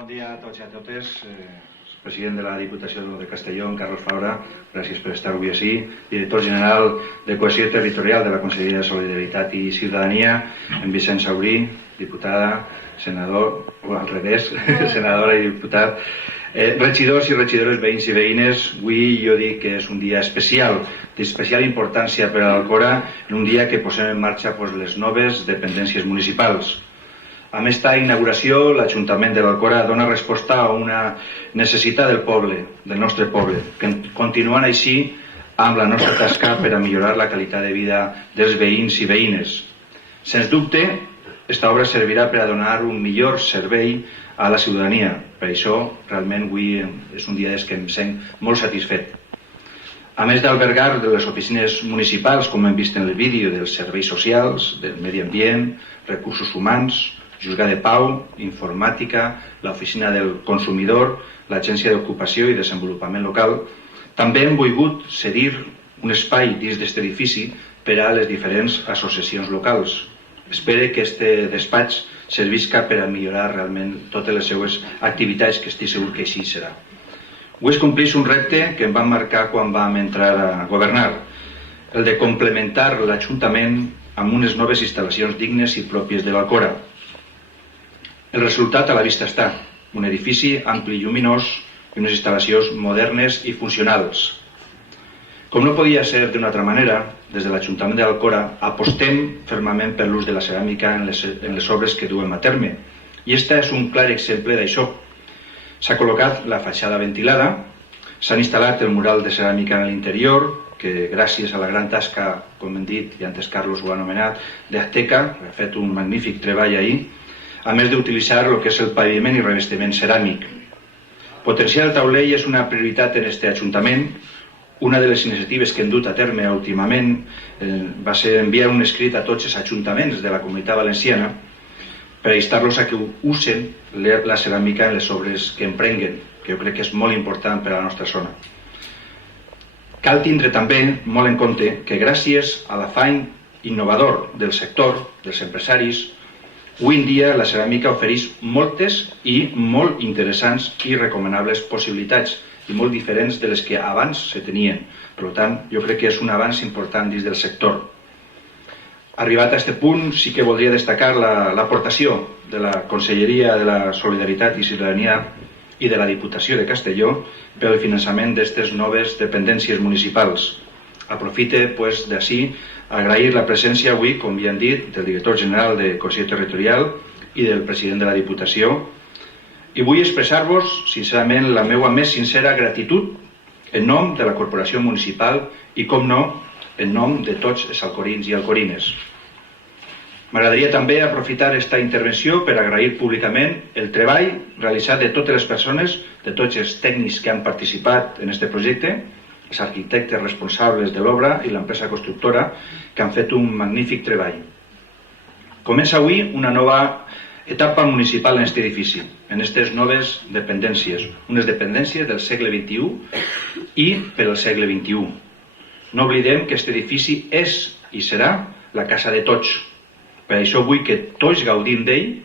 Bon dia a tots i a totes. President de la Diputació de Castelló, en Carlos Fabra, gràcies per estar avui així. Director general de Cohesió Territorial de la Conselleria de Solidaritat i Ciutadania, en Vicent Saurí, diputada, senador, o al revés, senadora i diputat. Regidors i regidores, veïns i veïnes, avui jo dic que és un dia especial, d'especial importància per a l'Alcora, en un dia que posem en marxa les noves dependències municipals. Amb aquesta inauguració, l'Ajuntament de l'Alcora dona resposta a una necessitat del poble, del nostre poble, que continuant així amb la nostra tasca per a millorar la qualitat de vida dels veïns i veïnes. Sens dubte, aquesta obra servirà per a donar un millor servei a la ciutadania. Per això, realment, avui és un dia que em sent molt satisfet. A més d'albergar les oficines municipals, com hem vist en el vídeo, dels serveis socials, del medi ambient, recursos humans, Juzgat de Pau, Informàtica, l'Oficina del Consumidor, l'Agència d'Ocupació i Desenvolupament Local, també hem volgut cedir un espai dins d'aquest edifici per a les diferents associacions locals. Espero que aquest despatx servisca per a millorar realment totes les seues activitats, que estic segur que així serà. Avui es compleix un repte que em van marcar quan vam entrar a governar, el de complementar l'Ajuntament amb unes noves instal·lacions dignes i pròpies de l'Alcora. El resultat a la vista està, un edifici ampli i lluminós i unes instal·lacions modernes i funcionals. Com no podia ser d'una altra manera, des de l'Ajuntament de l'Alcora apostem fermament per l'ús de la ceràmica en les obres que duem a terme, i este és un clar exemple d'això. S'ha col·locat la fatxada ventilada, s'han instal·lat el mural de ceràmica en l'interior, que gràcies a la gran tasca, com hem dit, i antes Carlos ho ha anomenat, d'Azteca, ha fet un magnífic treball ahir, a més d'utilitzar el que és el paviment i revestiment ceràmic. Potenciar el taulell és una prioritat en aquest Ajuntament. Una de les iniciatives que hem dut a terme últimament va ser enviar un escrit a tots els ajuntaments de la Comunitat Valenciana per a instar-los a que usen la ceràmica en les obres que emprenguen, que jo crec que és molt important per a la nostra zona. Cal tindre també molt en compte que gràcies a l'afany innovador del sector, dels empresaris, avui en dia la ceràmica ofereix moltes i molt interessants i recomanables possibilitats i molt diferents de les que abans se tenien. Per tant, jo crec que és un avanç important dins del sector. Arribat a aquest punt, sí que voldria destacar l'aportació de la Conselleria de la Solidaritat i Ciutadania i de la Diputació de Castelló per al finançament d'aquestes noves dependències municipals. Aprofite d'ací agrair la presència avui, com ja hem dit, del director general de Cohesió Territorial i del president de la Diputació, i vull expressar-vos sincerament la meva més sincera gratitud en nom de la Corporació Municipal i, com no, en nom de tots els alcorins i alcorines. M'agradaria també aprofitar aquesta intervenció per agrair públicament el treball realitzat de totes les persones, de tots els tècnics que han participat en aquest projecte, els arquitectes responsables de l'obra i l'empresa constructora, que han fet un magnífic treball. Comença avui una nova etapa municipal en aquest edifici, en aquestes noves dependències, unes dependències del segle XXI i per al segle XXI. No oblidem que aquest edifici és i serà la casa de tots. Per això vull que tots gaudim d'ell,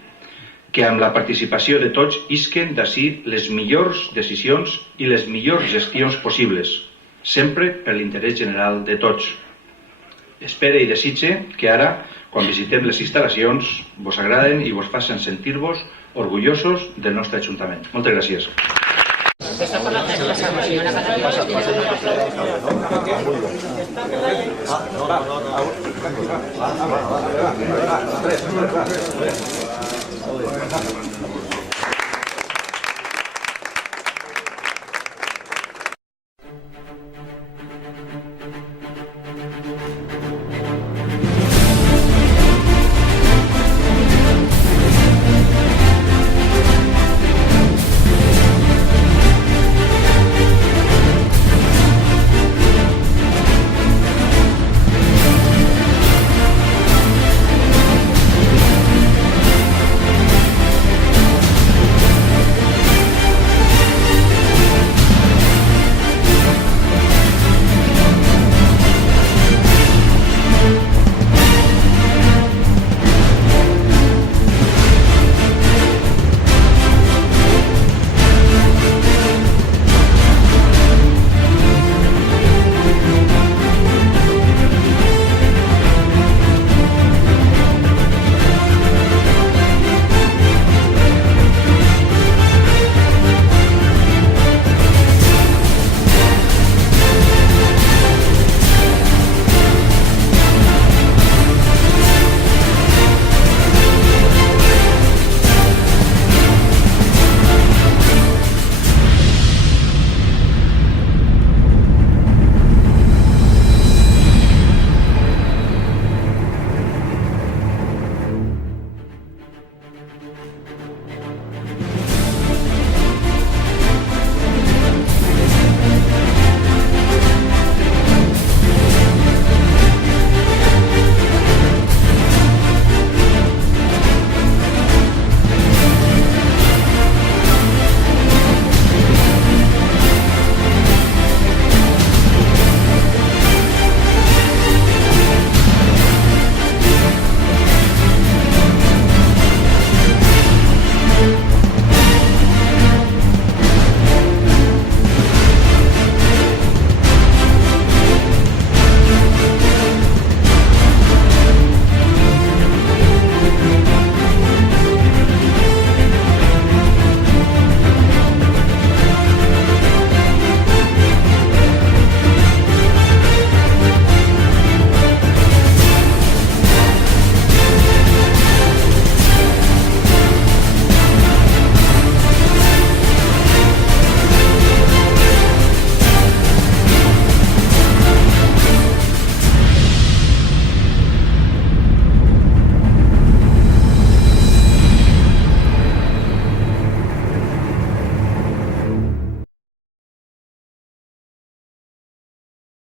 que amb la participació de tots isquen d'ací les millors decisions i les millors gestions possibles, sempre per l'interès general de tots. Espero i desitge que ara, quan visitem les instal·lacions, vos agraden i vos facin sentir-vos orgullosos del nostre Ajuntament. Moltes gràcies.